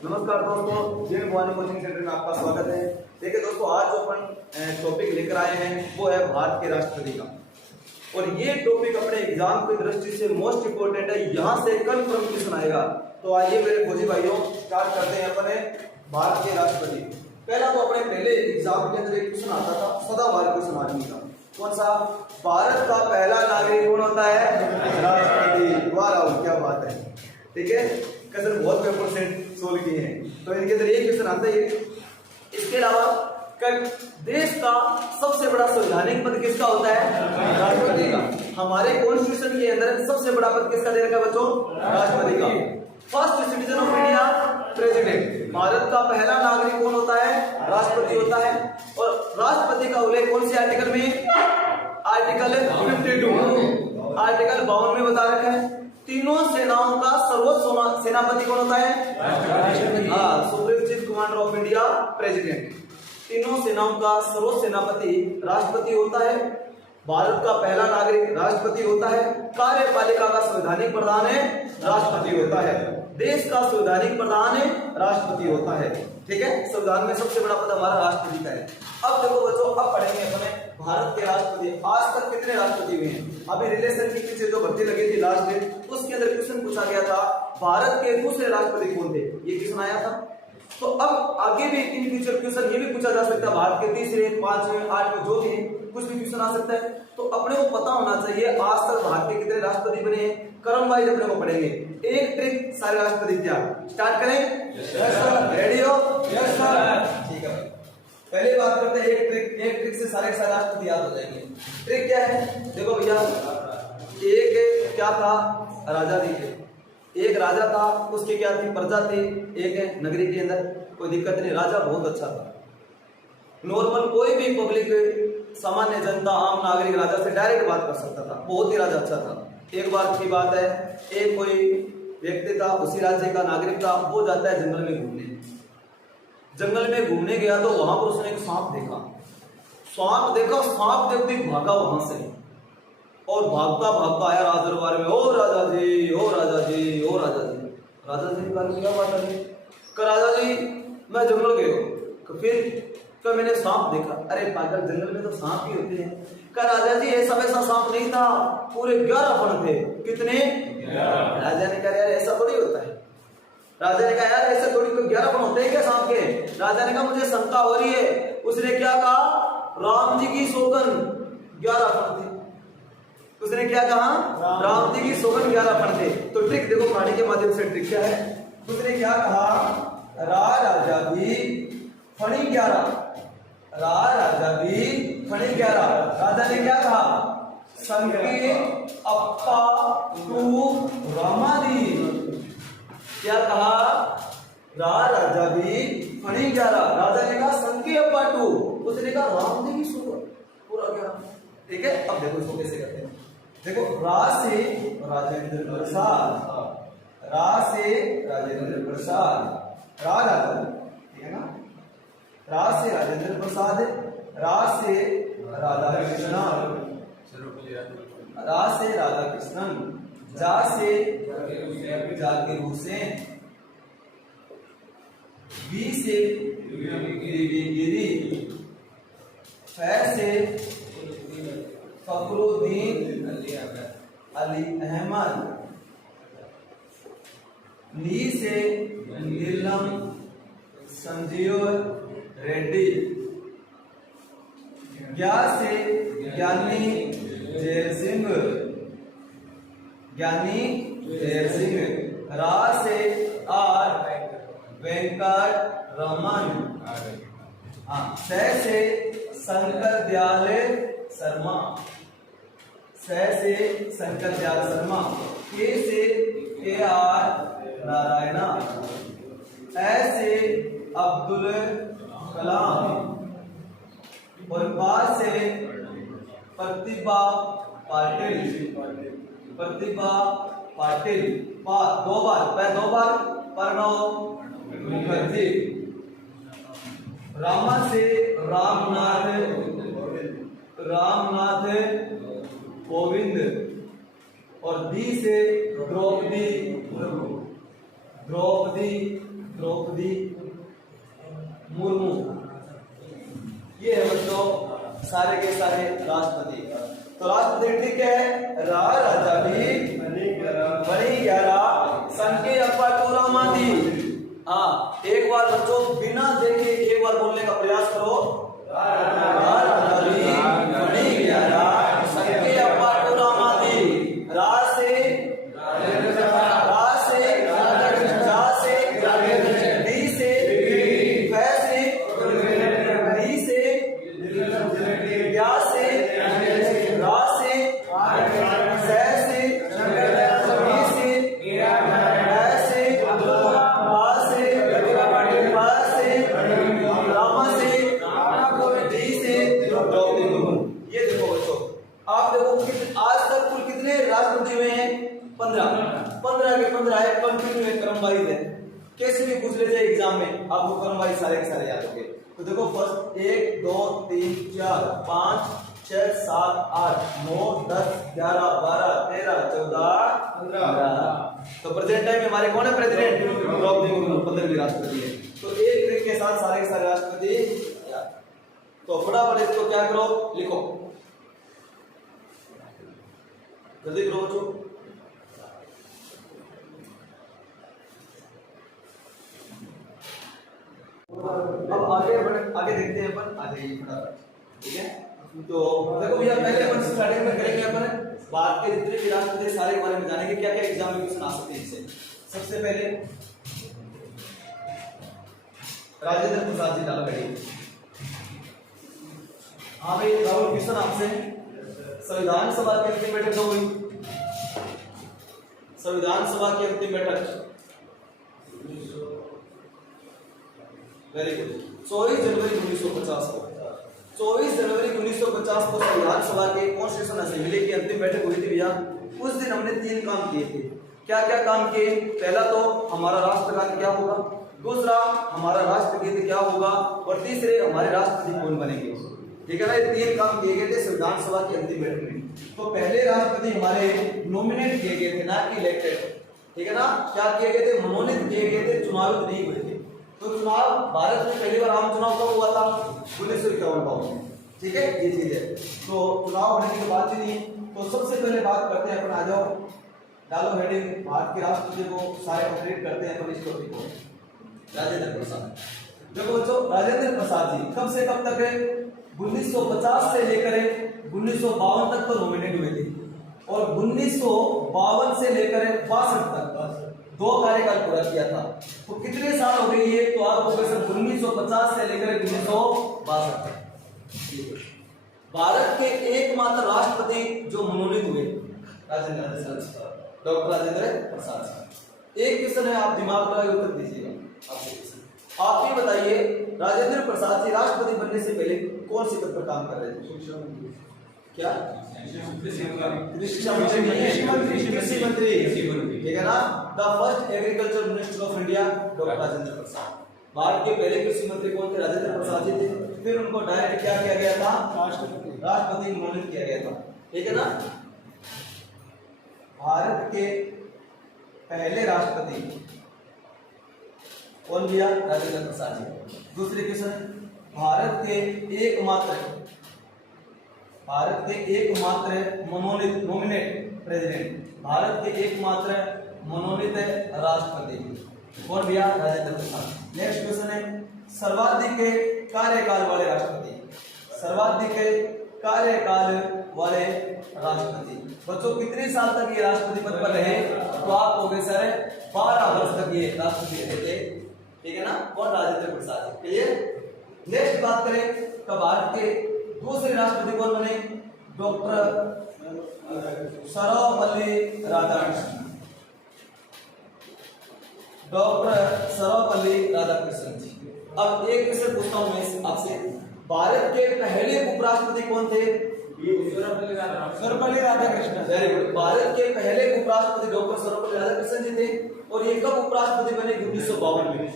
नमस्कार दोस्तों, जय भवानी कोचिंग सेंटर में आपका स्वागत है। देखिए दोस्तों, आज जो अपन टॉपिक लेकर आए हैं वो है भारत के राष्ट्रपति का। और ये टॉपिक अपने एग्जाम की दृष्टि से मोस्ट इंपोर्टेंट है, यहाँ से कन्फर्म क्वेश्चन आएगा। तो आइए मेरे फौजी भाइयों, स्टार्ट करते हैं अपने भारत के राष्ट्रपति। पहला तो अपने पहले एग्जाम के अंदर एक क्वेश्चन आता था, सदाबहार क्वेश्चन आदमी का। कौन सा? भारत का पहला नागरिक कौन होता है? राष्ट्रपति। वाह राहुल, क्या बात है। ठीक है, क्वेश्चन बहुत पेपर से सोल्व किए हैं, तो इनके अंदर ये क्वेश्चन आता है। इसके अलावा देश का सबसे बड़ा संवैधानिक पद किसका होता है? राष्ट्रपति का। हमारे कॉन्स्टिट्यूशन के अंदर सबसे बड़ा पद किसका दे रखा है बच्चों? राष्ट्रपति का। First citizen of India president. Bharat का पहला नागरिक कौन होता है? राष्ट्रपति होता है। और राष्ट्रपति का उल्लेख कौन से आर्टिकल में? आर्टिकल 52। आर्टिकल 52 में बता रखा है। तीनों सेनाओं का सर्वोच्च सेनापति कौन होता है? राष्ट्रपति। हाँ, supreme chief commander of India president. तीनों सेनाओं का सर्वोच्च सेनापति राष्ट्रपति होता है। भारत का पहला नागरिक राष्ट्रपति होता है। कार्यपालिका का संवैधानिक प्रधान है राष्ट्रपति होता है। देश का संवैधानिक प्रधान है राष्ट्रपति होता है। ठीक है, संविधान में सबसे बड़ा पद हमारा राष्ट्रपति का है। अब देखो बच्चों, अब पढ़ेंगे अपने भारत के राष्ट्रपति। आज तक कितने राष्ट्रपति हुए हैं? अभी रिलेशन की पीछे जो भर्ती लगी थी लास्ट डेट, उसके अंदर क्वेश्चन पूछा गया था, भारत के दूसरे राष्ट्रपति कौन थे? ये क्वेश्चन आया था। तो अब आगे भी इन फ्यूचर क्वेश्चन ये भी पूछा जा सकता है, भारत के तीसरे, पांचवें, आठवें, जो भी कुछ भी क्वेश्चन आ सकता है। तो अपने को पता होना चाहिए आज तक भारत के कितने राष्ट्रपति बने हैं। क्रम वाइज अपने को पढ़ेंगे। एक ट्रिक, सारे राष्ट्रपति क्या। स्टार्ट करें? Yes sir. रेडी हो? Yes sir. ठीक है, पहले बात करते हैं एक ट्रिक। एक ट्रिक से सारे राष्ट्रपति याद हो जाएंगे। ट्रिक क्या है? देखो भैया, एक क्या था? राजा जी थे। एक राजा था, उसकी क्या थी? प्रजा थी। एक नगरी के अंदर कोई दिक्कत नहीं, राजा बहुत अच्छा था। नॉर्मल कोई भी पब्लिक, सामान्य जनता, आम नागरिक राजा से डायरेक्ट बात कर सकता था। बहुत ही राजा अच्छा था। एक बार की बात है, एक कोई व्यक्ति था, उसी राज्य का नागरिक था, वो जाता है जंगल में घूमने। जंगल में घूमने गया तो वहां पर उसने एक सांप देखा। सांप देखते ही भागा वहां से, और भागता भागता आया राज दरबार में। ओ राजा जी, ओ राजा जी, ओ राजा जी। राजा जी ने कहा, क्या बात है? राजा जी, मैं जंगल गया, फिर तो मैंने सांप देखा। अरे पागल, जंगल में तो सांप ही होते हैं। कहा राजा जी, ऐसा वैसा सांप नहीं था, पूरे 11 फण थे। कितने? 11। राजा ने कहा, यार ऐसा थोड़ी होता है। राजा ने कहा, यार ऐसे थोड़ी, कोई 11 फण होते हैं क्या सांप के? राजा ने कहा, मुझे शंका हो रही है। उसने क्या कहा? राम जी की सौगन 11 फण थे। उसने क्या कहा? राम जी की सौगन 11 फण थे। तो ट्रिक देखो, कहानी के माध्यम से ट्रिक क्या है। उसने क्या कहा? राजा भी फणी 11। राजा भी फणी 11। राजा ने क्या कहा? संके अप्पा टू रामादी। क्या कहा? राजा भी फणी 11। राजा ने कहा संके अप्पा टू, उसने कहा राम जी की सौगन पूरा 11। ठीक है, अब देखो इसको कैसे करते हैं। देखो, रा से राजेंद्र प्रसाद, रा से राजेंद्र प्रसाद, राजा, ठीक है ना? रा से राजेंद्र प्रसाद, रा से राधा कृष्णन, रा से राधा कृष्णन, जा से जाकिर हुसैन, वी से गिरी, फै से फखरुद्दीन अली अहमद, नी से नीलम संजीव रेड्डी, ज्ञा से ज्ञानी जय सिंह, ज्ञानी जय सिंह, रा से आर वेंकट रमन, सै से शंकर दयाल शर्मा, सै से शंकर दयाल शर्मा, के से के आर नारायणा, ऐ से अब्दुल कलाम, और पा से प्रतिभा पाटिल, प्रतिभा पाटिल, पा दो बार प्रणव मुखर्जी, रामा से रामनाथ कोविंद, और दी से द्रौपदी द्रौपदी मुर्मू, ये है बच्चों सारे के सारे राष्ट्रपति। तो राष्ट्रपति ठीक है, राजा भी बड़ी 11 संख्या अप्पा टूरामादी। हाँ, एक बार बच्चों बिना देखे एक बार बोलने का प्रयास करो। राजा भी बड़ी 11 संख्या अप्पा टूरामादी। रा से कैसे भी पूछ लेते एग्जाम में, आपको क्रम वाइज सारे के सारे याद होंगे। तो देखो फर्स्ट 1 2 3 4 5 6 7 8 9 10 11 12 13 14 15। तो प्रेजेंट टाइम में हमारे कौन है प्रेसिडेंट? द्रौपदी मुर्मू 15वीं राष्ट्रपति है। तो एक ट्रिक के साथ सारे के सारे राष्ट्रपति। तो फटाफट इसको क्या करो, लिखो, जल्दी करो बच्चों। अब आगे देखते हैं अपन, आ जाइए फटाफट, ठीक है। तो देखो भैया पहले अपन स्टार्टिंग में करेंगे अपन भारत के जितने भी राष्ट्रपति सारे के बारे में जानेंगे, क्या क्या एग्जाम में क्वेश्चन आ सकते हैं इससे। सबसे पहले राजेंद्र प्रसाद जी डालगढ़ी। हाँ भाई राहुल क्वेश्चन आपसे, संविधान सभा की अंतिम बैठक कब हुई? संविधान सभा की अंतिम बैठक वेरी गुड 24 जनवरी 1950 को। 24 जनवरी 1950 को संविधान सभा के कॉन्स्टिट्यूशन असेंबली की अंतिम बैठक हुई थी भैया। उस दिन हमने 3 काम किए थे। क्या क्या काम किए? पहला तो हमारा राष्ट्रगान क्या होगा, दूसरा हमारा राष्ट्रगीत क्या होगा, और तीसरे हमारे राष्ट्रपति कौन बनेंगे। ठीक है ना, ये 3 काम किए गए थे संविधान सभा की अंतिम बैठक में। तो पहले राष्ट्रपति हमारे नॉमिनेट किए गए थे, ना कि इलेक्टेड। ठीक है ना, क्या किए गए थे? मनोनीत किए गए थे, चुनावित नहीं हुए थे। तो चुनाव भारत में पहली बार आम चुनाव कब हुआ था? 1951 में। ठीक है, ये चीज है। तो चुनाव होने की बात ही नहीं। तो सबसे पहले बात करते हैं अपन, आ जाओ डालो हेडिंग, भारत के राष्ट्रपति को सारे कंप्लीट करते हैं अपन इस टॉपिक को। राजेंद्र प्रसाद। देखो बच्चों, राजेंद्र प्रसाद जी कब से कब तक है? 1950 से लेकर 1952 तक तो नॉमिनेट हुए थे, और 1952 से लेकर 62 तक 2 कार्यकाल पूरा किया था। तो कितने साल हो गए ये? तो आपको क्वेश्चन 1950 से लेकर 1962 तक। भारत के एकमात्र राष्ट्रपति जो मनोनीत हुए राजेंद्र प्रसाद, डॉक्टर राजेंद्र प्रसाद। एक क्वेश्चन है, आप दिमाग लगाए उत्तर दीजिएगा। आपसे आप ये बताइए, राजेंद्र प्रसाद जी राष्ट्रपति बनने से पहले कौन सी पद पर काम कर रहे थे? क्या? कृषि मंत्री। ठीक है ना, the first agriculture minister of India doctor Rajendra Prasad. Bharat के पहले कृषि मंत्री कौन थे? राजेंद्र प्रसाद जी थे। फिर उनको डायरेक्ट क्या किया गया था? राष्ट्रपति मनोनीत किया गया था। ठीक है ना, भारत के पहले राष्ट्रपति कौन दिया? राजेंद्र प्रसाद जी। दूसरे क्वेश्चन, भारत के एकमात्र मनोनीत नॉमिनेट प्रेसिडेंट, भारत के एकमात्र मनोनीत राष्ट्रपति कौन भैया? राजेंद्र प्रसाद। नेक्स्ट क्वेश्चन है, सर्वाधिक कार्यकाल वाले राष्ट्रपति, सर्वाधिक कार्यकाल वाले राष्ट्रपति। बच्चों कितने साल तक ये राष्ट्रपति पद पर रहे? तो आप हो गए सर 12 वर्ष तक ये राष्ट्रपति रहे थे। ठीक है ना, कौन? राजेंद्र प्रसाद। क्लियर। नेक्स्ट बात करें तो भारत के दूसरे राष्ट्रपति कौन बने? डॉक्टर सर्वपल्ली राधाकृष्णन। डॉक्टर सर्वपल्ली राधाकृष्णन जी। अब एक क्वेश्चन पूछता हूं मैं आपसे, भारत के पहले उपराष्ट्रपति कौन थे? सर्वपल्ली राधाकृष्णन। Very good. भारत के पहले उपराष्ट्रपति डॉक्टर सर्वपल्ली राधाकृष्णन जी थे, और ये कब उपराष्ट्रपति बने? 1952 में।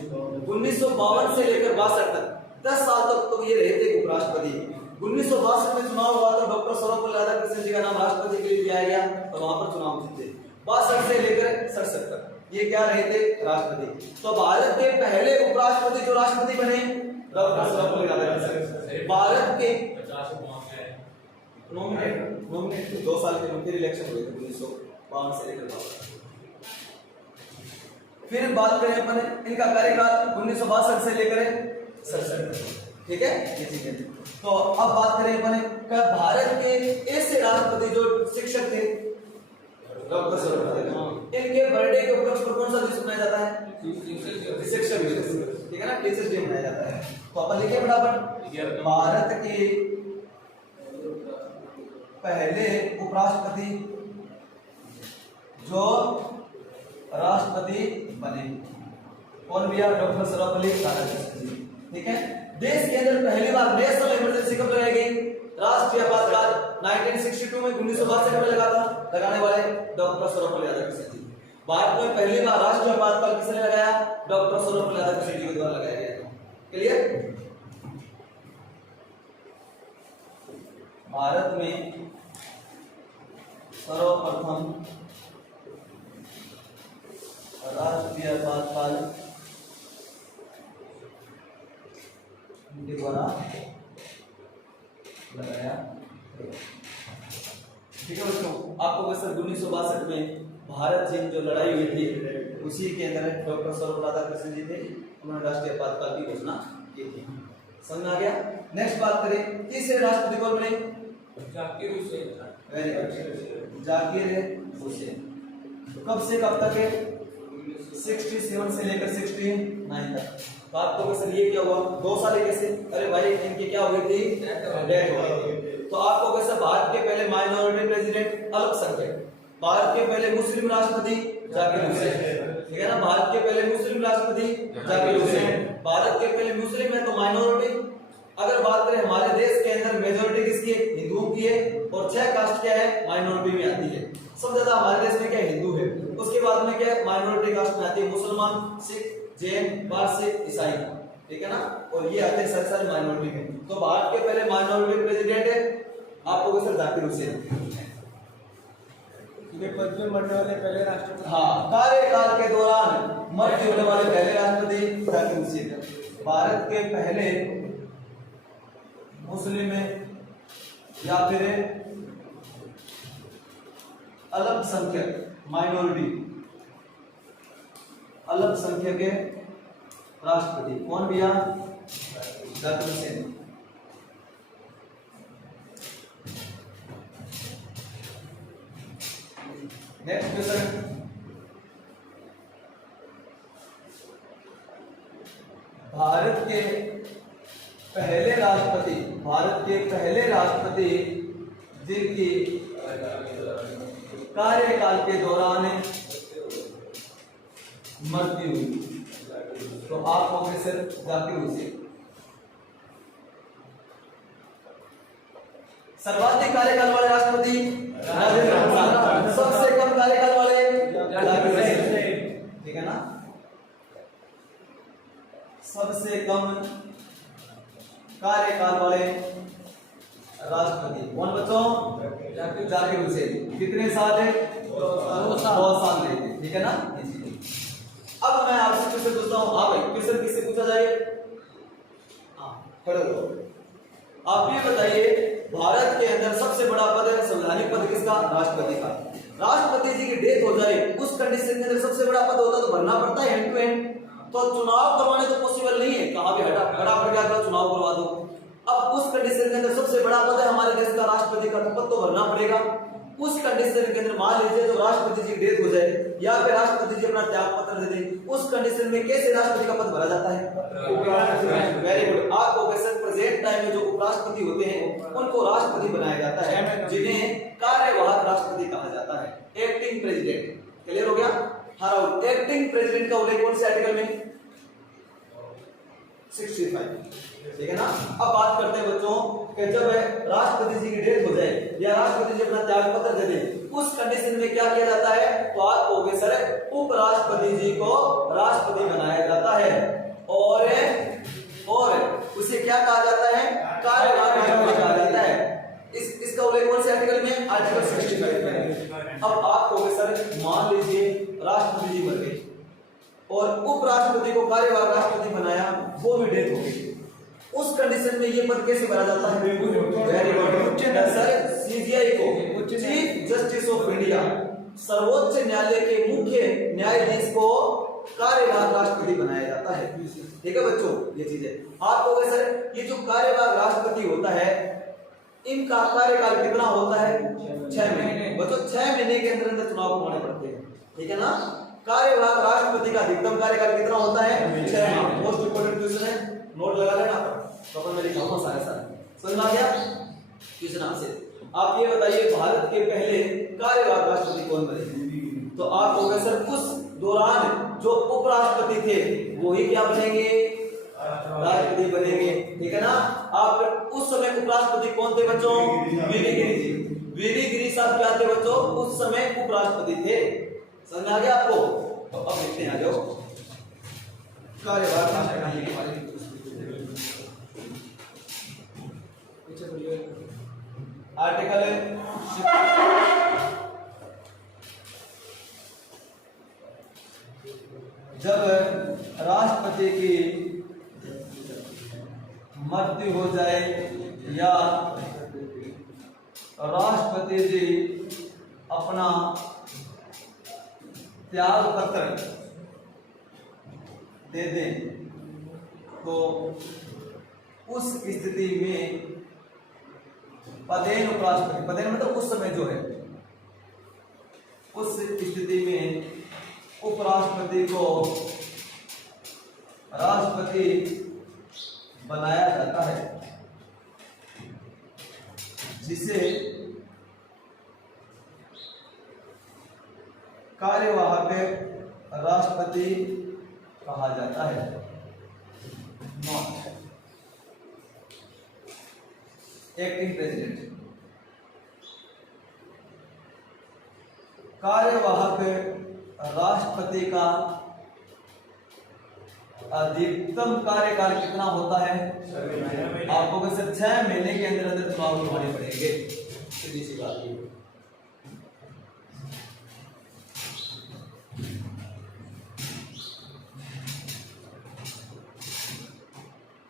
1952 से लेकर 62 तक 10 साल तक तो ये रहे थे उपराष्ट्रपति। 1962 में चुनाव हुआ तो डॉक्टर सर्वपल्ली राधाकृष्णन जी का नाम राष्ट्रपति के लिए दिया गया, और वहां पर चुनाव जीते। 62 से लेकर 67 तक ये क्या रहे थे? राष्ट्रपति। तो भारत के पहले उपराष्ट्रपति जो राष्ट्रपति बने डॉक्टर सर्वपल्ली राधाकृष्णन। भारत के नॉमिनेट 2 साल के फिर इलेक्शन हुए थे 1952 से लेकर 52। फिर बात करें अपन इनका कार्यकाल 1962 से लेकर 67। ठीक है, ये चीज है। तो अब बात करें अपन भारत के ऐसे राष्ट्रपति जो शिक्षक थे डॉक्टर सर्वपल्ली, इनके बर्थडे के उपलक्ष्य पर कौन सा दिवस मनाया जाता है? शिक्षक दिवस। ठीक है ना, टीचर्स डे मनाया जाता है। तो अपन लिखे बराबर भारत के पहले उपराष्ट्रपति जो राष्ट्रपति बने कौन भैया? डॉक्टर सर्वपल्ली राधाकृष्णन जी। ठीक है, देश के अंदर पहली बार नेशनल इमरजेंसी कब लगाई गई? राष्ट्रीय आपातकाल 1962 में 1962 में लगा था, लगाने वाले डॉक्टर सर्वपल्ली राधाकृष्णन जी। भारत में पहली बार राष्ट्रीय आपातकाल किसने लगाया? डॉक्टर सर्वपल्ली राधाकृष्णन जी के द्वारा लगाया गया। क्लियर? भारत में सर्वप्रथम राष्ट्रीय आपातकाल उनके द्वारा लगाया। ठीक है बच्चों, आपको वैसे 1962 में भारत चीन जो लड़ाई हुई थी उसी के अंदर डॉक्टर सर्वपल्ली राधाकृष्णन जी थे, उन्होंने राष्ट्रीय आपातकाल की घोषणा की थी। समझ आ गया? नेक्स्ट बात करें तीसरे राष्ट्रपति कौन बने? जाकिर हुसैन। जाकिर हुसैन कब से कब तक है? 67 से लेकर 69 तक। तो आपको कैसे ये क्या हुआ? 2 साल कैसे? अरे भाई इनकी क्या हुई थी? डेथ हो गई। तो आपको कैसे भारत के पहले माइनॉरिटी प्रेसिडेंट अल्पसंख्यक, भारत के पहले मुस्लिम राष्ट्रपति जाकिर हुसैन। ठीक है ना, भारत के पहले मुस्लिम राष्ट्रपति जाकिर हुसैन। भारत के पहले मुस्लिम है तो माइनॉरिटी। अगर बात करें हमारे देश के अंदर मेजोरिटी किसकी है? हिंदुओं की है, और 6 कास्ट क्या है? माइनॉरिटी में आती है। सबसे ज्यादा हमारे देश में क्या हिंदू है, उसके बाद में क्या है? माइनॉरिटी कास्ट में आती है मुसलमान, सिख, जैन, पारसी, ईसाई। ठीक है ना, और ये आते हैं सारे माइनॉरिटी में। तो भारत के पहले माइनॉरिटी प्रेसिडेंट है आपको सर जाकिर हुसैन। पद में मरने वाले पहले राष्ट्रपति। हाँ, कार्यकाल के दौरान मृत्यु होने वाले पहले राष्ट्रपति जाकिर हुसैन। भारत के पहले मुस्लिम या फिर अल्पसंख्यक माइनॉरिटी अल्पसंख्यक के राष्ट्रपति कौन भैया? जाकिर हुसैन। नेक्स्ट क्वेश्चन, भारत के पहले राष्ट्रपति जिनकी कार्यकाल के दौरान मृत्यु हुई, तो आप हो गए सर जाकिर हुसैन। सर्वाधिक कार्यकाल वाले राष्ट्रपति राजेंद्र प्रसाद, सबसे कम कार्यकाल वाले जाकिर हुसैन। ठीक है ना, सबसे कम कार्यकाल वाले राष्ट्रपति कौन बच्चों? जाकिर हुसैन। कितने साल है? 2 साल रहे थे। ठीक है ना। अब मैं आपसे क्वेश्चन पूछता हूँ। हाँ भाई, क्वेश्चन किससे पूछा जाए? हाँ, खड़े हो। आप ये बताइए, भारत के अंदर सबसे बड़ा पद है संवैधानिक पद किसका? राष्ट्रपति का। राष्ट्रपति जी की डेथ हो जाए उस कंडीशन के अंदर सबसे बड़ा पद होता तो भरना पड़ता है हैंड टू हैंड। तो चुनाव करवाने तो पॉसिबल नहीं है, कहाँ भी हटा पड़ गया चुनाव करवा दो। अब उस कंडीशन के अंदर सबसे बड़ा पद है हमारे देश का राष्ट्रपति का, पद तो भरना पड़ेगा। उस कंडीशन के अंदर मान लीजिए तो राष्ट्रपति जी की डेथ हो जाए या फिर राष्ट्रपति जी अपना त्याग पत्र दे दें, उस कंडीशन में कैसे राष्ट्रपति का पद भरा जाता है? Very good. आपको प्रेजेंट टाइम में जो उपराष्ट्रपति होते हैं उनको राष्ट्रपति बनाया जाता है, जिन्हें कार्यवाहक राष्ट्रपति कहा जाता है, एक्टिंग प्रेसिडेंट। क्लियर हो गया? हाँ, एक्टिंग प्रेसिडेंट का उल्लेख कौन से आर्टिकल में? 65। ठीक है ना। अब बात करते हैं बच्चों कि जब राष्ट्रपति जी की डेथ हो जाए या राष्ट्रपति जी अपना त्याग पत्र दे दें, उस कंडीशन में क्या किया जाता है? तो आप कहोगे सर उपराष्ट्रपति जी को राष्ट्रपति बनाया जाता है और उसे क्या कहा जाता है? कार्यवाहक राष्ट्रपति कहा जाता है। इसका उल्लेख कौन से आर्टिकल में? आर्टिकल 65 में। अब आप कहोगे सर मान लीजिए राष्ट्रपति जी मर गए, राष्ट्रपति को कार्यवाहक राष्ट्रपति बनाया, वो भी डेथ हो गई, उस कंडीशन में ये पद कैसे भरा जाता है? वेरी गुड सर, सीजीआई को चीफ जस्टिस ऑफ इंडिया, सर्वोच्च न्यायालय के मुख्य न्यायाधीश को कार्यवाहक राष्ट्रपति बनाया जाता है। ठीक है बच्चों, ये चीज है। आप कहोगे सर ये जो कार्यवाहक राष्ट्रपति होता है इनका कार्यकाल कितना होता है? 6 महीने। बच्चों 6 महीने के अंदर अंदर चुनाव होने पड़ते हैं, ठीक है ना। कार्यवाहक राष्ट्रपति का अधिकतम कार्यकाल कितना होता है? 6 महीने। मोस्ट इंपोर्टेंट क्वेश्चन है, नोट लगा लेना। तो अपन मैं लिखा हूं सारे समझ आ गया क्वेश्चन आपसे। आप ये बताइए भारत के पहले कार्यवाहक राष्ट्रपति कौन बने? तो आप कहोगे सर उस दौरान जो उपराष्ट्रपति थे वो ही क्या बनेंगे? राष्ट्रपति बनेंगे, ठीक है ना। आप उस समय उपराष्ट्रपति कौन थे बच्चों? वीवी गिरी जी। वीवी गिरी साहब क्या थे बच्चों? उस समय उपराष्ट्रपति थे। समझ आ गया आपको? तो अब देखते हैं, आ जाओ कार्यवाहक राष्ट्रपति के बारे में। आर्टिकल जब राष्ट्रपति की मृत्यु हो जाए या राष्ट्रपति जी अपना त्याग पत्र दे दें तो उस स्थिति में पदेन उपराष्ट्रपति, पदेन मतलब उस समय जो है, उस स्थिति में उपराष्ट्रपति को राष्ट्रपति बनाया जाता है, जिसे कार्यवाहक राष्ट्रपति कहा जाता है। Not acting president. कार्यवाहक राष्ट्रपति का अधिकतम कार्यकाल कितना होता है? आपको बस 6 महीने के अंदर अंदर चुनाव करवाने पड़ेंगे, सीधी सी बात है।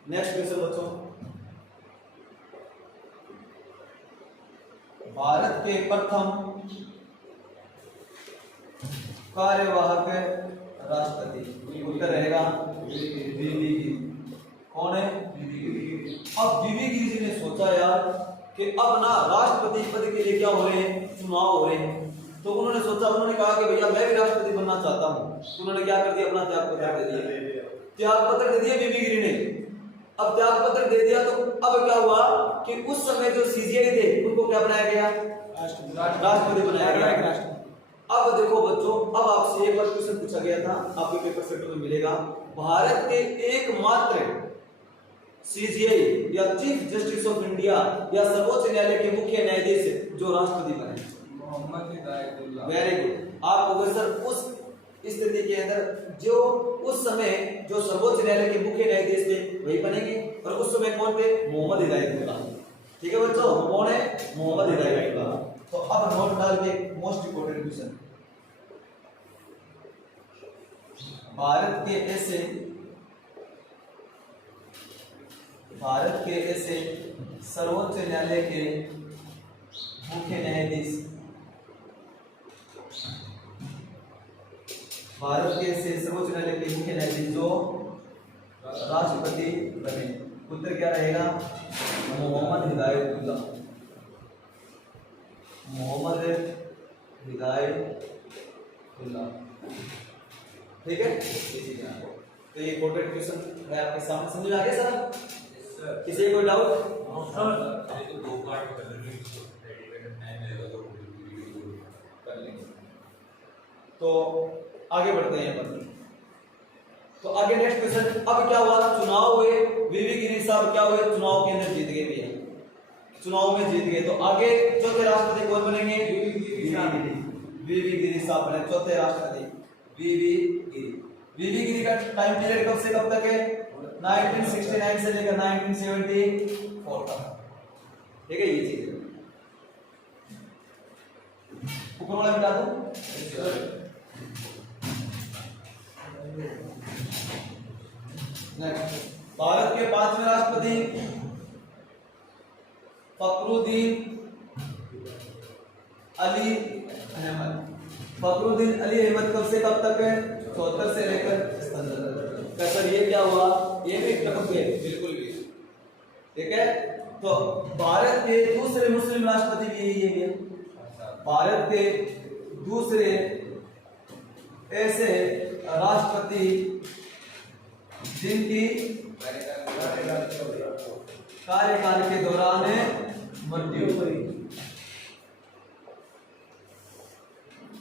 नेक्स्ट क्वेश्चन बच्चों, भारत के प्रथम कार्यवाहक राष्ट्रपति, उत्तर रहेगा वीवी गिरी। कौन है? वीवी गिरी। अब वीवी गिरी जी ने सोचा यार कि अब ना राष्ट्रपति पद के लिए क्या हो रहे हैं? चुनाव हो रहे हैं। तो उन्होंने सोचा, उन्होंने कहा कि भैया मैं भी राष्ट्रपति बनना चाहता हूँ। तो उन्होंने क्या कर दिया? अपना त्याग पत्र दे दिया। त्याग पत्र दे दिया वीवी गिरी ने। अब त्याग पत्र दे दिया तो अब क्या हुआ कि उस समय जो सीजीआई थे उनको क्या बनाया गया? राष्ट्रपति बनाया गया। अब देखो बच्चों, अब आपसे एक बार क्वेश्चन पूछा गया था, आपके पेपर सेट में मिलेगा। भारत के एकमात्र सीजीआई या चीफ जस्टिस ऑफ इंडिया या सर्वोच्च न्यायालय के मुख्य न्यायाधीश जो राष्ट्रपति बने, मोहम्मद हिदायतुल्लाह। Very good. आप कहोगे सर उस स्थिति के अंदर जो उस समय जो सर्वोच्च न्यायालय के मुख्य न्यायाधीश थे वही बनेंगे, और उस समय कौन थे? मोहम्मद हिदायतुल्लाह। ठीक है बच्चों, कौन है? मोहम्मद हिदायतुल्लाह। तो अब नोट डाल के मोस्ट इंपोर्टेंट क्वेश्चन, भारत के ऐसे सर्वोच्च न्यायालय के मुख्य न्यायाधीश, भारत के ऐसे सर्वोच्च न्यायालय के मुख्य न्यायाधीश जो राष्ट्रपति बने, उत्तर क्या रहेगा? मोहम्मद हिदायतुल्लाह। मोहम्मद हिदायतुल्लाह। ठीक है, तो ये इंपॉर्टेंट क्वेश्चन है आपके सामने। समझ में आ गया सर? किसी कोई डाउट? तो आगे बढ़ते हैं पर। तो आगे नेक्स्ट क्वेश्चन, अब क्या हुआ? चुनाव हुए, वीवी गिरी साहब क्या हुए? चुनाव के अंदर जीत गए भैया, चुनाव में जीत गए। तो आगे चौथे राष्ट्रपति कौन बनेंगे? वीवी गिरी साहब बने चौथे राष्ट्रपति, वीवी गिरी। वीवी गिरी का टाइम पीरियड कब से कब तक है? 1969 से लेकर 1974 तक। ठीक है, ये चीज ऊपर वाला मिटा दो। नेक्स्ट, भारत के 5वें राष्ट्रपति फखरुद्दीन अली अहमद। फखरुद्दीन अली अहमद कब से कब तक है? 74 से लेकर 77 तक। सर ये क्या हुआ? ये भी टपक गए बिल्कुल भी, ठीक है। तो भारत के दूसरे मुस्लिम राष्ट्रपति भी यही है। भारत के दूसरे ऐसे राष्ट्रपति जिनकी कार्यकाल के दौरान मृत्यु हुई।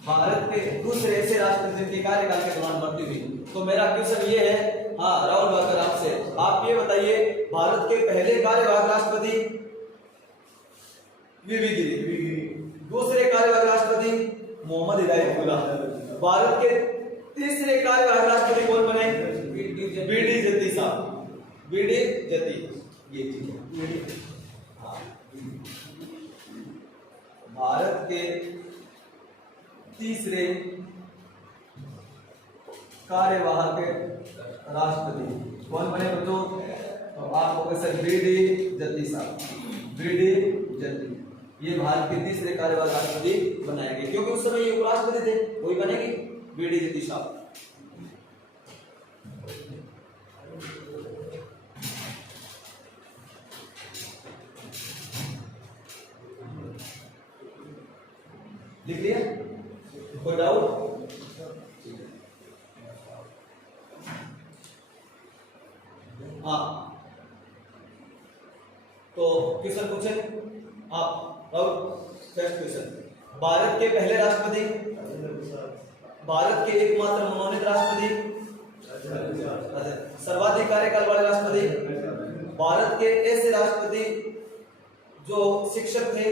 भारत के दूसरे ऐसे राष्ट्रपति जिनके कार्यकाल के दौरान मृत्यु हुई। तो मेरा क्वेश्चन ये है, हाँ राहुल बाकर आपसे, आप ये बताइए भारत के पहले कार्यवाहक राष्ट्रपति दूसरे कार्यवाहक राष्ट्रपति मोहम्मद हिदायतुल्लाह। भारत के तीसरे कार्यवाहक राष्ट्रपति कौन बने? बीडी जत्ती साहब। बीडी जत्ती, ये चीज भारत के तीसरे कार्यवाहक राष्ट्रपति कौन बने बच्चों? तो आप होंगे सर बीडी जत्ती साहब। बीडी जत्ती ये भारत के तीसरे कार्यवाहक राष्ट्रपति बनाएंगे, क्योंकि उस समय ये उपराष्ट्रपति थे, वही बनेंगे बीडी जत्ती साहब। लिख लिया? कोई डाउट? हाँ, तो क्वेश्चन पूछे आप। फर्स्ट क्वेश्चन, भारत के पहले राष्ट्रपति, भारत के एकमात्र मनोनीत राष्ट्रपति, सर्वाधिक कार्यकाल वाले राष्ट्रपति, भारत के ऐसे राष्ट्रपति जो शिक्षक थे,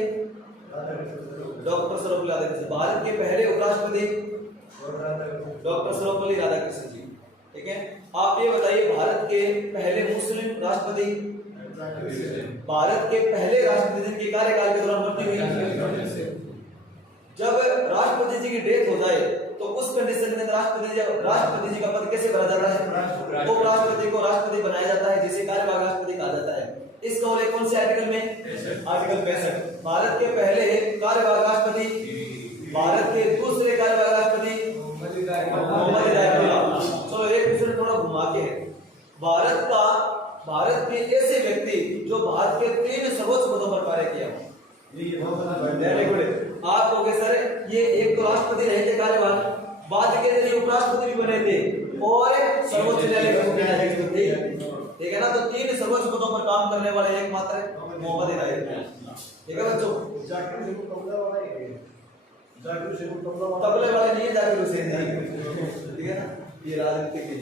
डॉक्टर सर्वपल्ली राधाकृष्णन। भारत के पहले उपराष्ट्रपति डॉक्टर सर्वपल्ली राधाकृष्णन जी, ठीक है। आप ये बताइए भारत के पहले मुस्लिम राष्ट्रपति, भारत के पहले राष्ट्रपति जिनके कार्यकाल के दौरान मृत्यु हुई। जब राष्ट्रपति जी की डेथ हो जाए तो उस कंडीशन में राष्ट्रपति जी का पद कैसे भरा जाता है? उपराष्ट्रपति को राष्ट्रपति बनाया जाता है, जिसे कार्यवाहक राष्ट्रपति कहा जाता है। इसका उल्लेख कौन से आर्टिकल में? आर्टिकल 65। भारत के पहले कार्यवाहक राष्ट्रपति, भारत के दूसरे कार्यवाहक राष्ट्रपति मोहम्मद हिदायतुल्लाह। चलो एक दूसरे थोड़ा घुमा के, भारत के ऐसे व्यक्ति जो भारत के 3 सर्वोच्च पदों पर कार्य किया। Very good. आप कहोगे सर ये एक तो राष्ट्रपति रहे थे कार्यवाहक, बाद के दिन उपराष्ट्रपति भी बने थे और सर्वोच्च न्यायालय के न्यायाधीश थे, ठीक है ना। तो 3 सर्वोच्च पदों पर काम करने वाले एकमात्र मोहम्मद हिदायतुल्लाह, ठीक है बच्चों। तबले वाले नहीं है जाकिर हुसैन जी, ठीक है ना। ये राजनीति के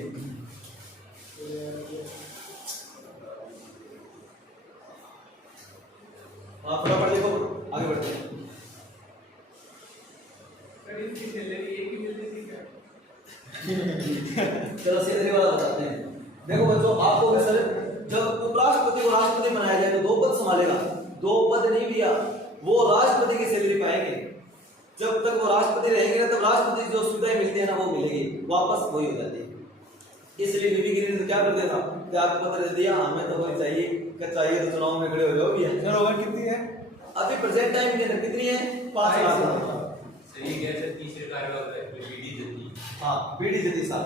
आप थोड़ा पढ़ देखो, आगे बढ़ते हैं। चलो सीधे वाला बताते हैं। देखो बच्चों, आपको सर जब उपराष्ट्रपति को राष्ट्रपति बनाया जाए तो 2 पद संभालेगा। 2 पद नहीं लिया, वो राष्ट्रपति की सैलरी पाएंगे। जब तक वो राष्ट्रपति रहेंगे ना, तब राष्ट्रपति की जो सुविधाएं मिलती है ना वो मिलेगी, वापस वही हो जाती है। इसलिए बीबी गिरी ने क्या कर दिया था, त्याग पत्र दे दिया, हमें तो वही चाहिए, चाहिए तो चुनाव में खड़े हो जाओ भी। सर ओवर कितनी है अभी प्रेजेंट टाइम के अंदर? कितनी है? 5 लाख। सही कह रहे, तीसरे कार्यवाहक है बीडी जत्ती। हाँ, बीडी जत्ती साहब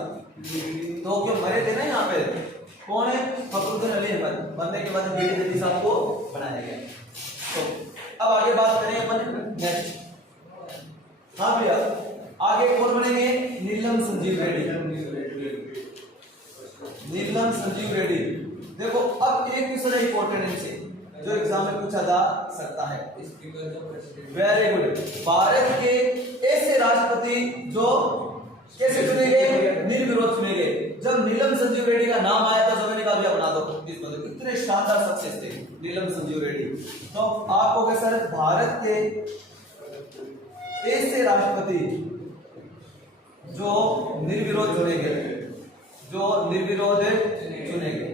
तो क्यों मरे थे ना यहाँ पे। कौन है? फखरुद्दीन अली अहमद। बनने के बाद बीडी जत्ती साहब को बनाया गया। तो अब आगे बात करें अपन नेक्स्ट। हाँ भैया, आगे कौन बनेंगे? नीलम संजीव रेड्डी। नीलम संजीव रेड्डी। देखो अब एक दूसरा इंपॉर्टेंट इनसे जो एग्जाम में पूछा जा सकता है। Very good. भारत के ऐसे राष्ट्रपति जो कैसे चुने गए? निर्विरोध चुने गए। जब नीलम संजीव रेड्डी का नाम आया था तो मैंने कहा भैया बना दो इस बंदे को, इतने शानदार सक्सेस थे नीलम संजीव रेड्डी। तो आप हो गए सर भारत के ऐसे राष्ट्रपति जो निर्विरोध चुने गए, जो निर्विरोध चुने गए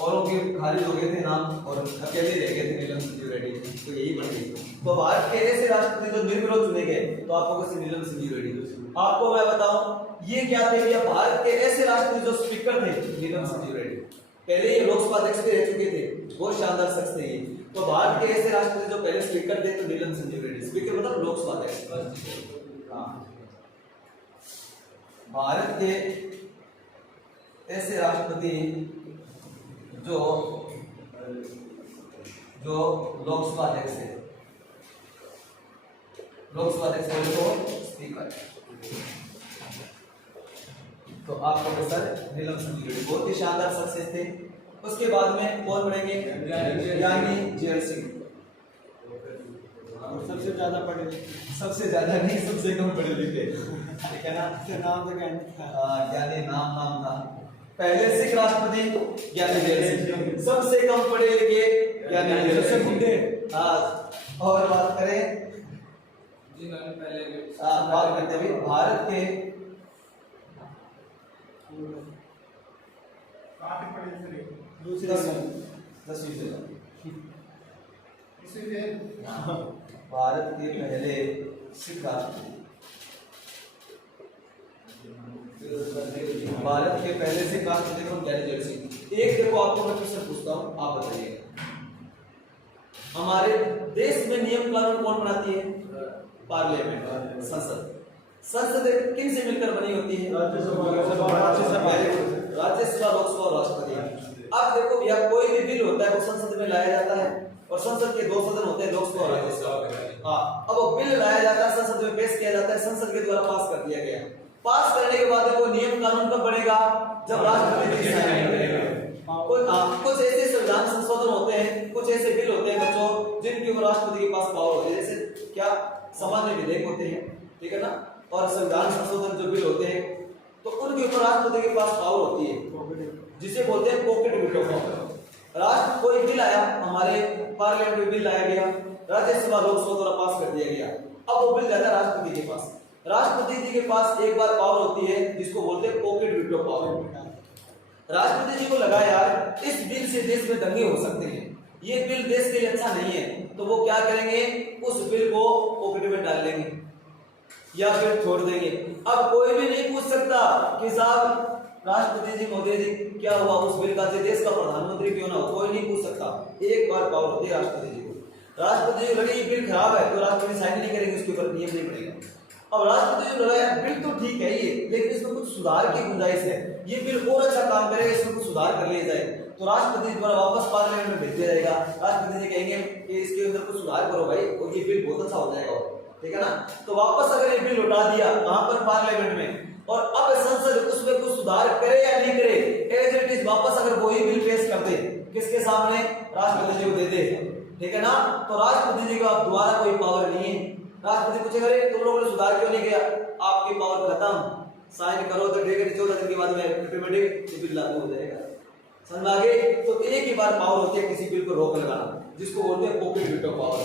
और उनके खारिज हो गए थे नाम और अकेले रह गए थे नीलम संजीव रेड्डी, तो यही बन गई। तो भारत के ऐसे राष्ट्रपति जो निर्विरोध चुने गए तो आपको कैसे नीलम संजीव रेड्डी। आपको मैं बताऊं ये क्या थे भैया, भारत के ऐसे राष्ट्रपति जो स्पीकर थे नीलम संजीव रेड्डी, पहले ये लोकसभा अध्यक्ष भी रह चुके थे, बहुत शानदार शख्स थे ये। तो भारत के ऐसे राष्ट्रपति जो पहले स्पीकर थे तो नीलम संजीव रेड्डी, स्पीकर मतलब लोकसभा अध्यक्ष। हाँ, भारत के ऐसे राष्ट्रपति जो लोकसभा अध्यक्ष है, लोकसभा अध्यक्ष है तो स्पीकर। तो आप प्रोफेसर नीलम संजीव रेड्डी बहुत ही शानदार शख्सियत थे। उसके बाद में कौन बढ़ेंगे, ज्ञानी जेल सिंह, सबसे ज्यादा पढ़े लिखे, सबसे ज्यादा नहीं सबसे कम पढ़े लिखे, ठीक है ना, नाम तो ज्ञानी था, ज्ञानी नाम था। पहले सिख राष्ट्रपति ज्ञानी जेल सिंह, सबसे कम पढ़े लिखे ज्ञानी जेल सिंह। और बात करें बात करते हुए भारत के दूसरी 10वीं भारत के पहले सिख राष्ट्रपति, भारत के पहले सिख राष्ट्रपति को ज्ञानी जेल सिंह। एक देखो आपको मैं क्वेश्चन पूछता हूँ, आप बताइए हमारे देश में नियम कानून कौन बनाती है, पार्लियामेंट, संसद। संसद किन से मिलकर बनी होती है, राज्यसभा, लोकसभा और राष्ट्रपति। अब देखो भैया कोई भी बिल होता है वो संसद में लाया जाता है और संसद के दो सदन होते हैं, लोकसभा और राज्यसभा। हाँ, अब वो बिल लाया जाता है, संसद में पेश किया जाता है, संसद के द्वारा पास कर दिया गया। पास करने के बाद वो नियम कानून कब बनेगा, जब राष्ट्रपति की साइन करेगा। कुछ ऐसे संविधान संशोधन होते हैं, कुछ ऐसे बिल होते हैं बच्चों जिनके ऊपर राष्ट्रपति के पास पावर होती है, जैसे क्या सामान्य विधेयक होते हैं, ठीक है ना, और संविधान संशोधन जो बिल होते हैं तो उनके ऊपर राष्ट्रपति के पास पावर होती है, जिसे बोलते हैं पॉकेट वीटो पावर। राष्ट्र कोई बिल आया, हमारे पार्लियामेंट में बिल लाया गया, राज्यसभा लोकसभा द्वारा पास कर दिया गया, अब वो बिल जाता है राष्ट्रपति के पास। राष्ट्रपति जी के पास एक बार पावर होती है जिसको बोलते हैं पॉकेट वीटो पावर। राष्ट्रपति जी को लगा यार इस बिल से देश में दंगे हो सकते हैं, ये बिल देश के लिए अच्छा नहीं है, तो वो क्या करेंगे, उस बिल को पॉकेट में डाल लेंगे या फिर छोड़ देंगे। अब कोई भी नहीं पूछ सकता कि साहब राष्ट्रपति जी महोदय जी क्या हुआ उस बिल का, देश का प्रधानमंत्री क्यों ना हो, कोई नहीं पूछ सकता। एक बार पावर होती है राष्ट्रपति जी को। राष्ट्रपति जी लगे ये बिल खराब है तो राष्ट्रपति साइन नहीं करेंगे, उसके ऊपर नियम नहीं बनेगा। अब राष्ट्रपति जी लगा यार बिल तो ठीक है ये, लेकिन इसमें कुछ सुधार की गुंजाइश है, ये बिल और अच्छा काम करेगा, इसमें कुछ सुधार कर लिया जाए, तो राष्ट्रपति द्वारा वापस पार्लियामेंट में भेज दिया जाएगा। राष्ट्रपति जी कहेंगे कि इसके अंदर कुछ सुधार करो भाई, और ये बिल बहुत अच्छा हो जाएगा, ठीक है ना। तो वापस अगर ये बिल लौटा दिया वहां पर पार्लियामेंट में, और अब संसद उसमें कुछ सुधार करे या नहीं करे, एज इट इज वापस अगर वही बिल पेश कर दे किसके सामने, राष्ट्रपति जी को दे दे, ठीक है ना, तो राष्ट्रपति जी का अब दोबारा कोई पावर नहीं है। राष्ट्रपति पूछेगा अरे तुम लोगों ने सुधार क्यों नहीं किया, आपकी पावर खत्म, साइन करो तो ठीक है, 14 दिन के बाद में ऑटोमेटिक बिल लागू हो जाएगा। समझ आ गए। तो एक ही बार पावर होती है किसी बिल को रोक लगाना, जिसको बोलते हैं पॉकेट वीटो पावर।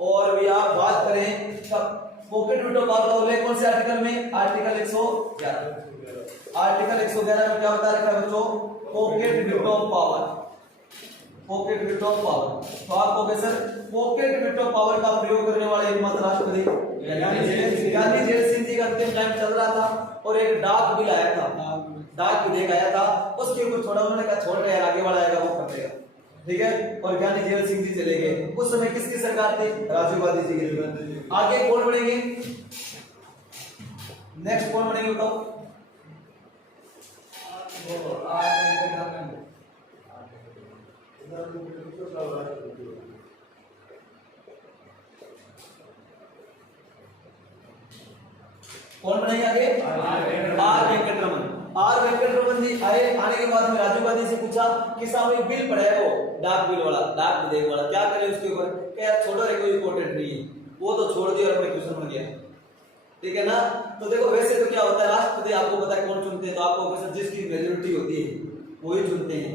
और भी आप बात करें तब पॉकेट वीटो पावर का उल्लेख कौन से आर्टिकल में, आर्टिकल 111। आर्टिकल 111 में क्या बता रखा है बच्चों, pocket veto power, pocket veto power. तो आप प्रोफेसर पॉकेट वीटो पावर का प्रयोग करने वाले एकमात्र राष्ट्रपति ज्ञानी जेल सिंह जी का अंतिम टाइम चल रहा था और एक डाक बिल आया था, डाक विधेयक आया था, उसके ऊपर थोड़ा उन्होंने कहा छोड़ रहे आगे वाला आएगा वो कर देगा, ठीक है। और ज्ञानी जेल सिंह जी चले गए। उस समय किसकी सरकार थी, राजीव गांधी जी की। आगे कौन बनेंगे, नेक्स्ट कौन बनेंगे बताओ, कौन बनेंगे आगे, आर वेंकटरमन। आर वेंकटरमन जी आए, आने के बाद में राजीव गांधी से पूछा कि साहब एक बिल पड़ा है वो डाक बिल वाला, डाक विधेयक वाला, क्या करें उसके ऊपर, क्या छोड़ो रे कोई इंपॉर्टेंट नहीं है, वो तो छोड़ दिया और अपने क्वेश्चन बन गया, ठीक है ना। तो देखो वैसे तो क्या होता है, राष्ट्रपति आपको पता है कौन चुनते हैं, तो आपको जिसकी मेजोरिटी होती है वही चुनते हैं,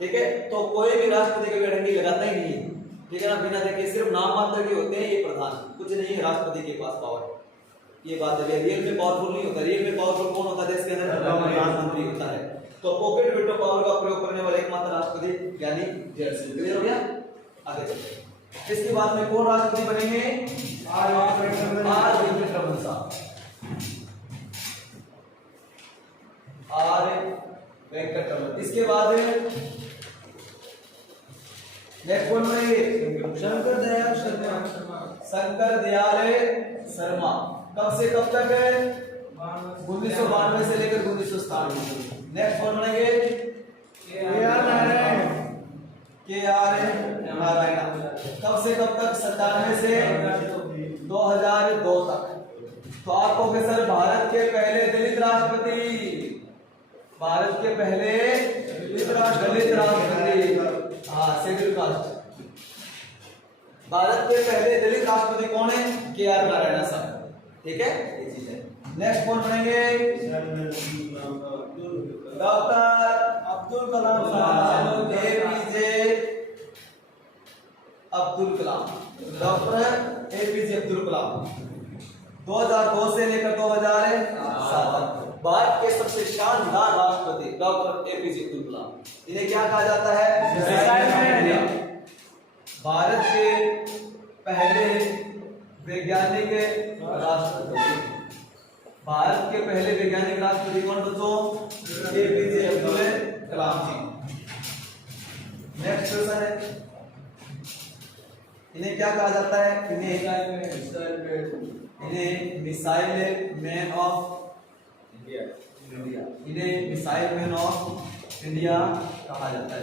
ठीक है। तो कोई भी राष्ट्रपति कभी अड़ंगी लगाता ही नहीं है, ठीक है ना, बिना देखे, सिर्फ नाम मात्र के होते हैं ये प्रधान, कुछ नहीं है राष्ट्रपति के पास पावर। ये बात है, रियल में पावरफुल नहीं होता, रियल में पावरफुल कौन होता है देश के अंदर, प्रधानमंत्री होता है। तो पॉकेट वीटो पावर का प्रयोग करने वाले एकमात्र राष्ट्रपति ज्ञानी जेल सिंह। क्लियर हो गया, आगे चलते। इसके बाद में कौन राष्ट्रपति बनेंगे, आर वेंकटरमन साहब। वेंकटरमण। इसके बाद नेक्स्ट कौन बनेंगे? शंकर दयाल शर्मा। शंकर दयाल शर्मा। कब से कब तक है? 1992 से लेकर 1997। नेक्स्ट कौन बनेंगे? के.आर. नारायण। नारायण। कब से कब तक? 97 से 2002 तक। तो आपको सर भारत के पहले दलित राष्ट्रपति, भारत के पहले दलित राष्ट्रपति, हाँ शेड्यूल कास्ट, भारत के पहले दलित राष्ट्रपति कौन है? के.आर. नारायण साहब। ठीक है, ये चीज है। नेक्स्ट कौन बनेंगे? डॉक्टर अब्दुल कलाम साहब। APJ Abdul Kalam. Doctor APJ Abdul Kalam 2002 से लेकर 2007 तक भारत के सबसे शानदार राष्ट्रपति डॉक्टर एपीजे अब्दुल कलाम। इन्हें क्या कहा जाता है? भारत के पहले वैज्ञानिक राष्ट्रपति। भारत के पहले वैज्ञानिक राष्ट्रपति कौन बच्चों? एपीजे अब्दुल कलाम जी। नेक्स्ट क्वेश्चन है, इन्हें क्या कहा जाता है? इन्हें मिसाइल मैन ऑफ इंडिया। इन्हें मिसाइल मैन ऑफ इंडिया कहा जाता है।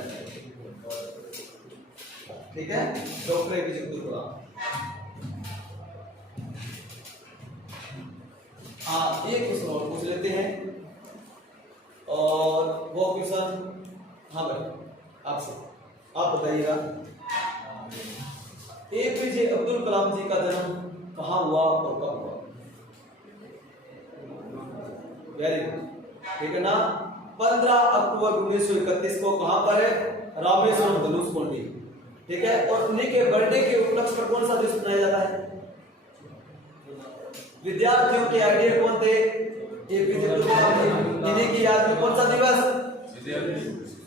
ठीक है, डॉक्टर एपीजे अब्दुल कलाम। हाँ, एक क्वेश्चन और पूछ लेते हैं, और वो क्वेश्चन, हाँ भाई आपसे, आप बताइएगा एपीजे अब्दुल कलाम जी का जन्म कहाँ हुआ और कब हुआ? वेरी गुड, ठीक है ना। 15 अक्टूबर 1931 को कहां पर है? रामेश्वरम धनुष कोंडी। ठीक है, और उन्हीं के बर्थडे के उपलक्ष्य पर कौन सा दिवस मनाया जाता है? विद्यार्थियों के आइडियल कौन थे? एपीजे अब्दुल कलाम जी। इन्हीं की याद में कौन सा दिवस?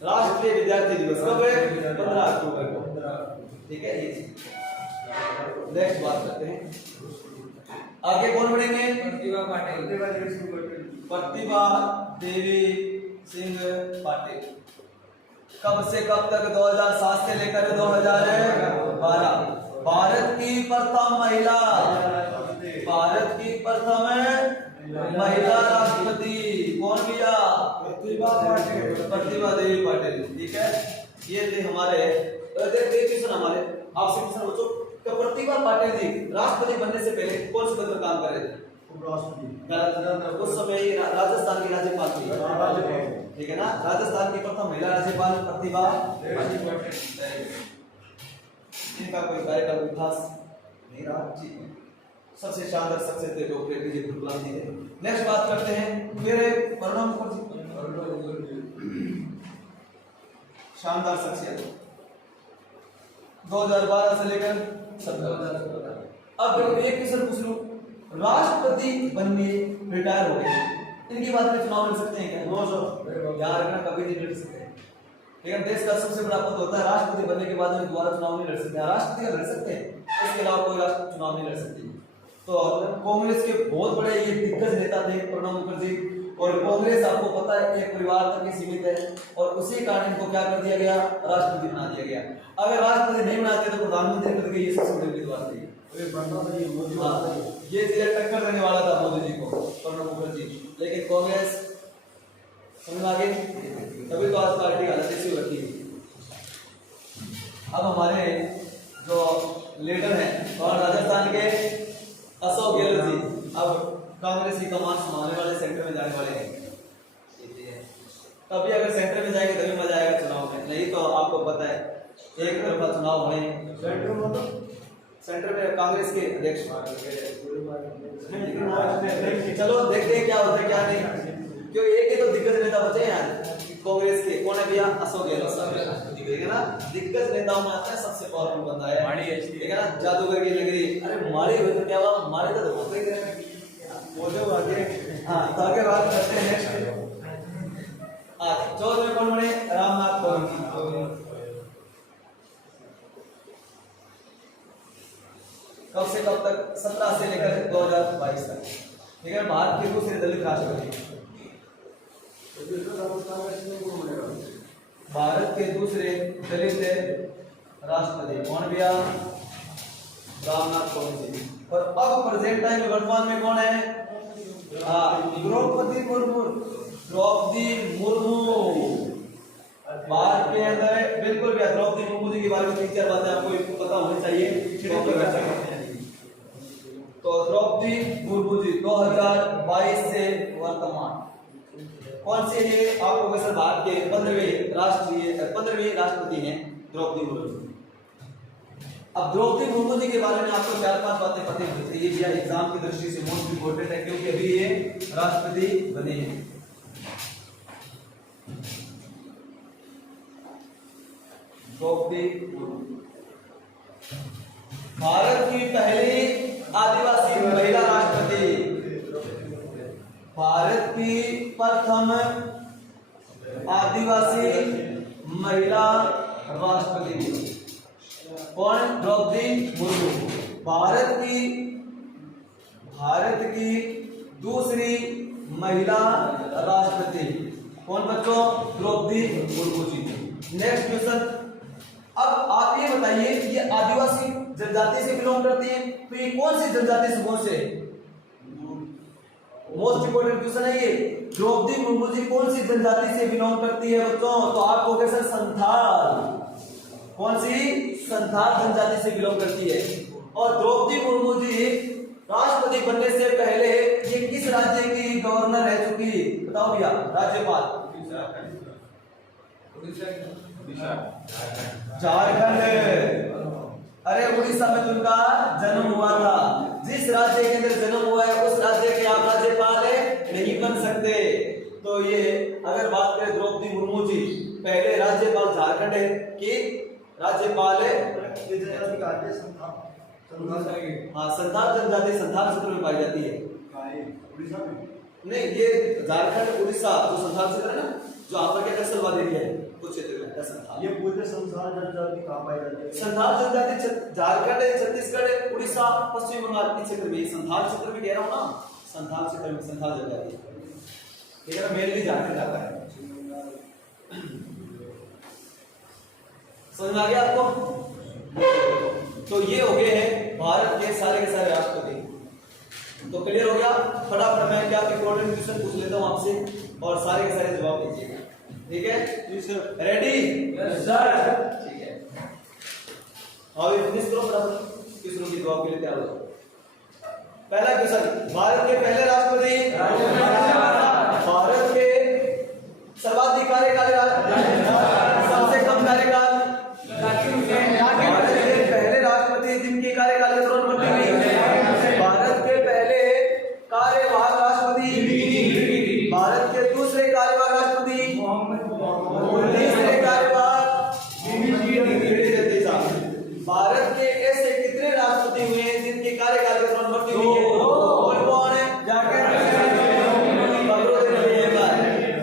राष्ट्रीय विद्यार्थी दिवस। कब है? 15 अक्टूबर को। ठीक है, ये नेक्स्ट बात करते हैं, आगे कौन बढ़ेंगे? प्रतिभा पाटिल। प्रतिभा देवी सिंह पाटिल। कब से कब तक? 2007 से लेकर 2012। भारत की प्रथम महिला, भारत की प्रथम महिला राष्ट्रपति कौन भैया? प्रतिभा पाटिल। प्रतिभा देवी पाटिल। ठीक है, ये थे हमारे क्वेश्चन। हमारे आपसे क्वेश्चन बच्चों, तो प्रतिभा पाटिल जी राष्ट्रपति बनने से पहले कौन से पद पर काम कर रहे थे? उस समय राजस्थान की राज्यपाल थी। ठीक है ना, राजस्थान की प्रथम महिला राज्यपाल प्रतिभा पाटिल। इनका कोई कार्यकाल इतिहास नहीं रहा। ठीक है, सबसे शानदार शख्सियत थे डॉक्टर एपीजे अब्दुल कलाम जी। नेक्स्ट बात करते हैं, फिर प्रणब मुखर्जी। शानदार शख्सियत 2012 से लेकर 2017। अब एक क्वेश्चन पूछ लूं, राष्ट्रपति बनने रिटायर हो गए, इनकी बात में चुनाव लड़ सकते हैं क्या? नो सर, याद रखना, कभी नहीं लड़ सकते। लेकिन देश का सबसे बड़ा पद होता है राष्ट्रपति बनने के बाद में दोबारा चुनाव नहीं लड़ सकते। राष्ट्रपति लड़ सकते हैं, इसके अलावा कोई राष्ट्र चुनाव नहीं लड़ सकती। तो कांग्रेस के बहुत बड़े ये दिग्गज नेता थे प्रणब मुखर्जी, और कांग्रेस आपको पता है एक परिवार तक ही सीमित है, और उसी कारण इनको क्या कर दिया गया? राष्ट्रपति बना दिया गया। अगर राष्ट्रपति नहीं बनाते तो प्रधानमंत्री पद के ये सबसे बड़ी बात थी। ये जिला टक्कर देने वाला था मोदी जी को, प्रणब मुखर्जी, लेकिन कांग्रेस समझ आ गई, तभी तो आज पार्टी हालत ऐसी रखी है। अब हमारे जो लीडर हैं और राजस्थान के अशोक गहलोत जी अब कांग्रेस की कमान संभालने वाले, सेंटर में जाने वाले हैं। तभी अगर सेंटर में जाएंगे तभी मजा आएगा चुनाव में, नहीं तो आपको पता है एक तरफा चुनाव होने। सेंटर में कांग्रेस के अध्यक्ष। चलो देखते हैं क्या होता है क्या नहीं, क्योंकि एक ही तो दिग्गज नेता बचे हैं यार कांग्रेस के। कौन है भैया? अशोक गहलोत साहब। ठीक है ना, दिग्गज नेताओं में आता है सबसे पावरफुल बंदा है, ठीक है ना। जादूगर की लग रही, अरे मारी हुई तो क्या हुआ? मारे तो धोखे गए वो जो आगे। हाँ, तो आगे बात करते हैं नेक्स्ट। आज 14वें कौन बने? रामनाथ कोविंद जी। कब से कब तक? 17 से लेकर 2022 तक। ठीक है, भारत के दूसरे दलित राष्ट्रपति। भारत के दूसरे दलित राष्ट्रपति कौन भैया? रामनाथ कोविंद जी। और अब प्रेजेंट टाइम में वर्तमान में कौन है? द्रौपदी मुर्मू। द्रौपदी मुर्मू भारत के अंदर बिल्कुल भी। द्रौपदी मुर्मू जी के बारे में 3-4 बातें आपको पता होनी चाहिए। तो द्रौपदी मुर्मू जी 2022 से वर्तमान कौन से ये आपको कैसे भारत के 15वें राष्ट्रपति हैं द्रौपदी मुर्मू। अब द्रौपदी मुर्मू जी के बारे में आपको 4-5 बातें पता होनी चाहिए। ये एग्जाम की दृष्टि से मोस्ट इंपोर्टेंट है क्योंकि अभी ये राष्ट्रपति बने हैं। द्रौपदी मुर्मू भारत की पहली आदिवासी महिला राष्ट्रपति, भारत की प्रथम आदिवासी महिला राष्ट्रपति कौन? द्रौपदी मुर्मू। भारत की दूसरी महिला राष्ट्रपति कौन बच्चों? द्रौपदी मुर्मू जी। नेक्स्ट क्वेश्चन, अब आप ये बताइए ये आदिवासी जनजाति से बिलोंग करती है, तो ये कौन सी जनजाति समूह से? मोस्ट इंपोर्टेंट क्वेश्चन है ये। द्रौपदी मुर्मू जी कौन सी जनजाति से बिलोंग करती है बच्चों? तो आपको कैसे? संथाल। कौन सी? संथाल जनजाति से बिलोंग करती है। और द्रौपदी मुर्मू जी राष्ट्रपति बनने से पहले ये किस राज्य की गवर्नर रह चुकी? बताओ भैया। राज्यपाल झारखंड। अरे उड़ीसा में उनका जन्म हुआ था। जिस राज्य के अंदर जन्म हुआ है उस राज्य के आप राज्यपाल नहीं बन सकते। तो ये अगर बात करें द्रौपदी मुर्मू जी पहले राज्यपाल झारखंड है कि राज्यपाल है हाँ संथाल जनजाति संथाल क्षेत्र में पाई जाती है। उड़ीसा में नहीं, ये झारखंड उड़ीसा जो संथाल क्षेत्र है ना, जो आप क्या नक्सलवाद एरिया है कुछ क्षेत्र में संथाल। ये पूरे संसार जनजाति कहाँ पाई जाती है? संथाल जनजाति झारखंड, छत्तीसगढ़, उड़ीसा, पश्चिम बंगाल के क्षेत्र में, संथाल क्षेत्र में कह रहा हूँ ना, संथाल क्षेत्र में संथाल जनजाति मेनली झारखंड आता है। समझ में आ गया आपको? तो ये हो गए हैं भारत के सारे राष्ट्रपति। तो क्लियर हो गया? फटाफट मैं क्या इंपॉर्टेंट क्वेश्चन पूछ लेता हूँ आपसे और सारे के सारे जवाब दीजिएगा। ठीक है? रेडी? Yes sir. ठीक है। अब फिनिश करो फटाफट, क्वेश्चनों के जवाब के लिए तैयार हो। पहला क्वेश्चन, भारत के पहले राष्ट्रपति? भारत के सर्वाधिक कार्यकाल सबसे कम कार्यकाल? भारत के पहले राष्ट्रपति जिनकी कार्यकाल के दौरान मृत्यु हुई? भारत के पहले कार्यवाहक राष्ट्रपति? भारत के दूसरे कार्यवाहक राष्ट्रपति? तीसरे कार्यवाहक? भारत के ऐसे कितने राष्ट्रपति हुए हैं जिनके कार्यकाल के दौरान मृत्यु हुई है? कौन है?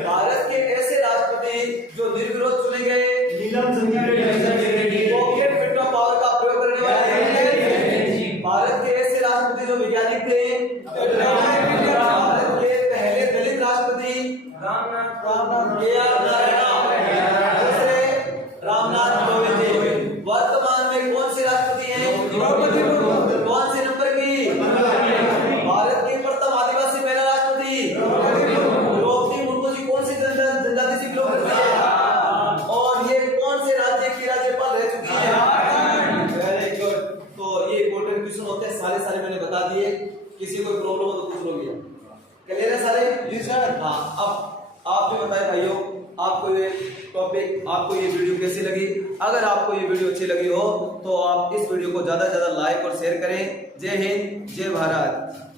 भारत के ऐसे राष्ट्रपति जो निर्विरोध चुने गए? Neelam Sanjiva Reddy. Pocket window power का प्रयोग करने वाले? भारत के ऐसे राष्ट्रपति जो वैज्ञानिक थे? भारत के पहले दलित राष्ट्रपति? रामनाथ दूसरे रामनाथ कोविंद जी। वर्तमान में कौन से राष्ट्रपति हैं? द्रौपदी मुर्मू। कौन से नंबर की? भारत की प्रथम आदिवासी महिला राष्ट्रपति द्रौपदी मुर्मू जी कौन सी जनजाति से बिलोंग करती है? और ये कौन से राज्य की राज्यपाल रह चुकी है? Very good. तो ये इंपॉर्टेंट क्वेश्चन होते हैं, सारे मैंने बता दिए। किसी को प्रॉब्लम हो तो पूछ लो भैया। क्लियर है सारे? जी सर। हाँ, अब आप भी बताएं भाइयों, आपको ये टॉपिक, आपको ये वीडियो कैसी लगी? अगर आपको ये वीडियो अच्छी लगी हो तो आप इस वीडियो को ज्यादा से ज्यादा लाइक और शेयर करें। जय हिंद, जय भारत।